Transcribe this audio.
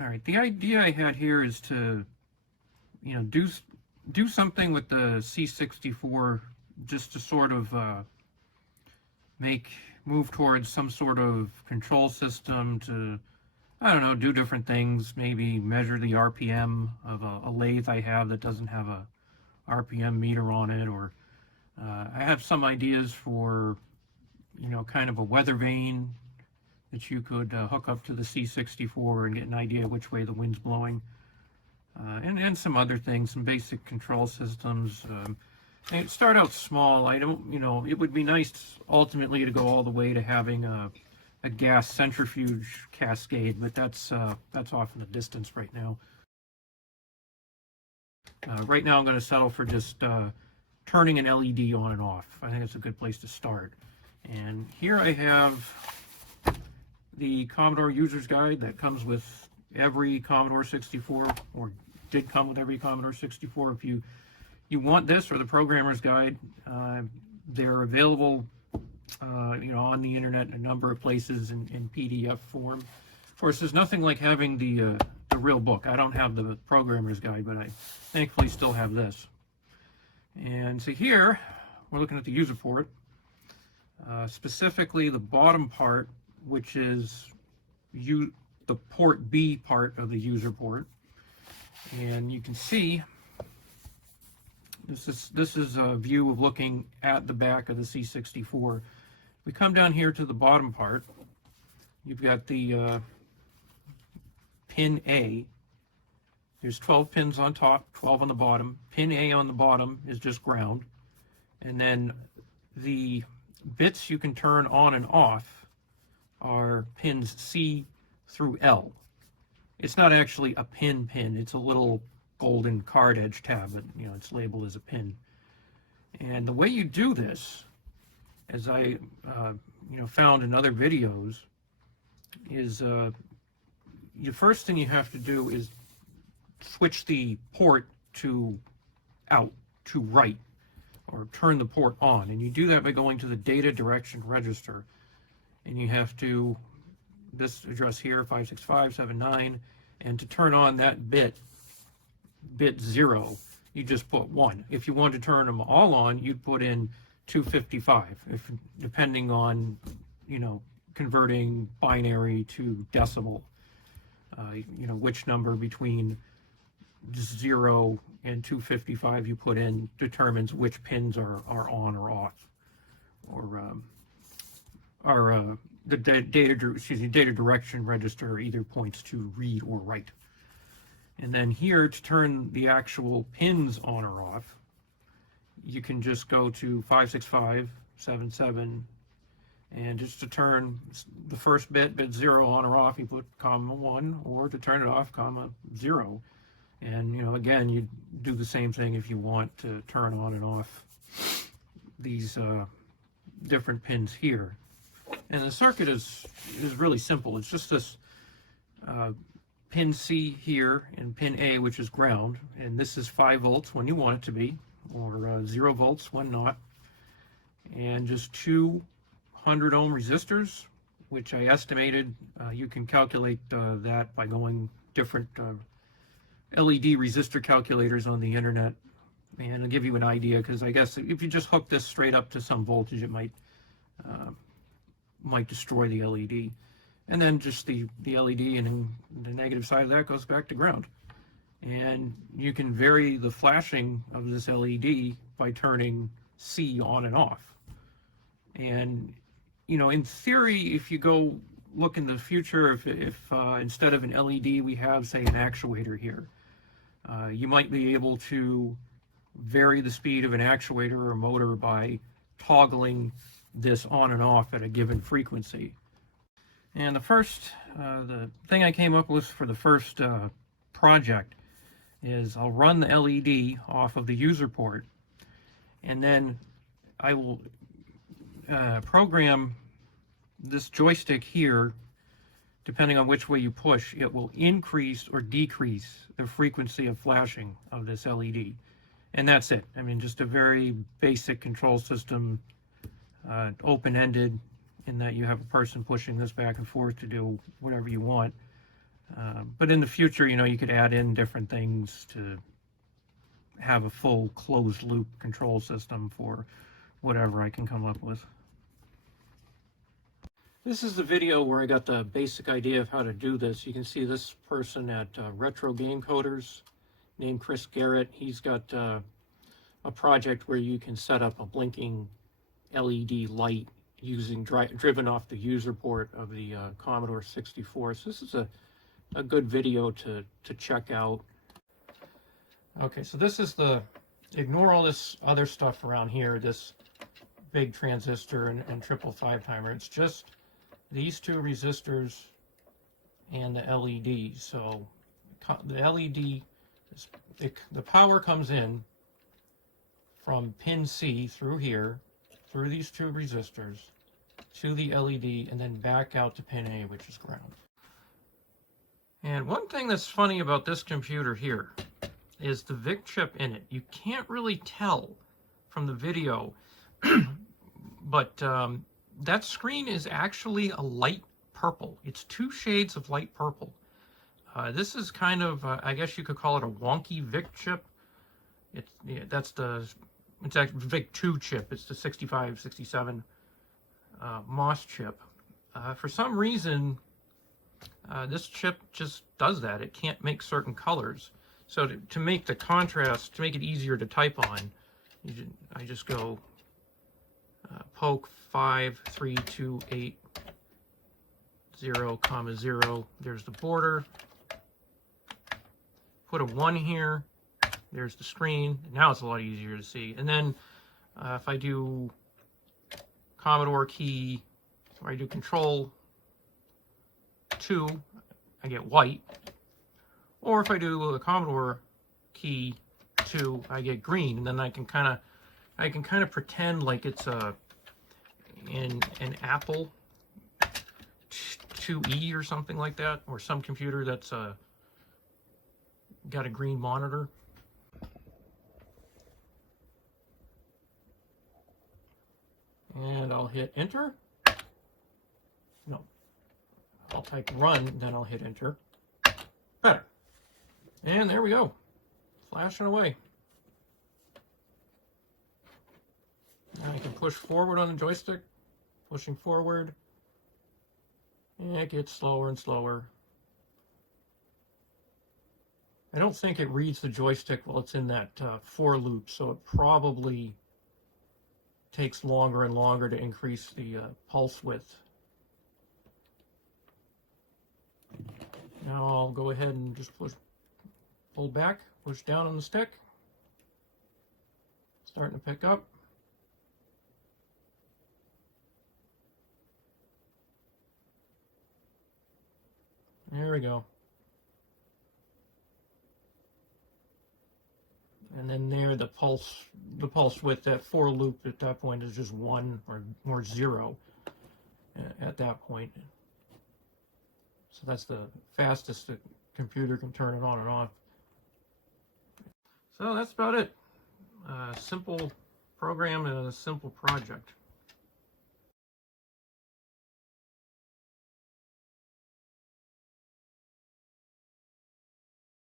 All right, the idea I had here is to, do something with the C64, just to sort of move towards some sort of control system to, I don't know, do different things, maybe measure the RPM of a lathe I have that doesn't have a RPM meter on it, or I have some ideas for, kind of a weather vane that you could hook up to the C64 and get an idea which way the wind's blowing, and some other things, some basic control systems. And start out small. I don't, it would be nice ultimately to go all the way to having a gas centrifuge cascade, but that's off in the distance right now. Right now I'm going to settle for just turning an LED on and off. I think it's a good place to start. And here I have the Commodore User's Guide that comes with every Commodore 64, or did come with every Commodore 64. If you want this or the Programmer's Guide, they're available on the internet in a number of places in PDF form. Of course, there's nothing like having the real book. I don't have the Programmer's Guide, but I thankfully still have this. And so here, we're looking at the user port, specifically the bottom part, which is the port B part of the user port. And you can see this is a view of looking at the back of the C64. We come down here to the bottom part. You've got the pin A. There's 12 pins on top, 12 on the bottom. Pin A on the bottom is just ground. And then the bits you can turn on and off are pins C through L. It's not actually a pin, it's a little golden card edge tab, but it's labeled as a pin. And the way you do this, as I found in other videos, is the first thing you have to do is switch the port to out, to right, or turn the port on. And you do that by going to the data direction register. And you have to, this address here, 56579, and to turn on that bit 0, you just put 1. If you want to turn them all on, you'd put in 255, depending on, converting binary to decimal, which number between 0 and 255 you put in determines which pins are on or off, or the data direction register either points to read or write. And then here, to turn the actual pins on or off, you can just go to 56577, and just to turn the first bit 0 on or off, you put comma 1, or to turn it off, comma 0. And again, you do the same thing if you want to turn on and off these different pins here. And the circuit is really simple. It's just this pin C here and pin A, which is ground, and this is 5 volts when you want it to be, or 0 volts when not, and just 200 ohm resistors, which I estimated. You can calculate that by going different LED resistor calculators on the internet, and I'll give you an idea, because I guess if you just hook this straight up to some voltage, it might destroy the LED. And then just the LED, and then the negative side of that goes back to ground. And you can vary the flashing of this LED by turning C on and off. And in theory, if you go look in the future, if instead of an LED we have, say, an actuator here, you might be able to vary the speed of an actuator or motor by toggling this on and off at a given frequency. And the thing I came up with for the first project is I'll run the LED off of the user port, and then I will program this joystick here. Depending on which way you push, it will increase or decrease the frequency of flashing of this LED. And that's it. I mean, just a very basic control system, open-ended, in that you have a person pushing this back and forth to do whatever you want. But in the future, you know, you could add in different things to have a full closed loop control system for whatever I can come up with. This is the video where I got the basic idea of how to do this. You can see this person at Retro Game Coders named Chris Garrett. He's got a project where you can set up a blinking LED light using driven off the user port of the Commodore 64. So this is a good video to check out. Okay, so this is ignore all this other stuff around here, this big transistor and 555 timer. It's just these two resistors and the LED. So the LED, the power comes in from pin C through here, through these two resistors, to the LED, and then back out to pin A, which is ground. And one thing that's funny about this computer here is the VIC chip in it. You can't really tell from the video, but that screen is actually a light purple. It's 2 shades of light purple. This is kind of, I guess you could call it a wonky VIC chip. It's actually VIC 2 chip. It's the 65, 67 MOS chip. For some reason, this chip just does that. It can't make certain colors. So to make the contrast, to make it easier to type on, I just go poke 5, 3, 2, 8, 0, 0. There's the border. Put a 1 here. There's the screen. Now it's a lot easier to see. And then if I do Commodore key, or I do Control 2, I get white. Or if I do the Commodore key 2, I get green. And then I can kind of pretend like it's an Apple 2E or something like that, or some computer that's got a green monitor. And I'll hit enter. No, I'll type run, then I'll hit enter. Better. And there we go, flashing away. Now I can push forward on the joystick, pushing forward, and it gets slower and slower. I don't think it reads the joystick while it's in that for loop, so it probably takes longer and longer to increase the pulse width. Now I'll go ahead and just pull back, push down on the stick. Starting to pick up. There we go. And then there, the pulse width, that for loop at that point is just 1 or 0 at that point. So that's the fastest the computer can turn it on and off. So that's about it. A simple program and a simple project.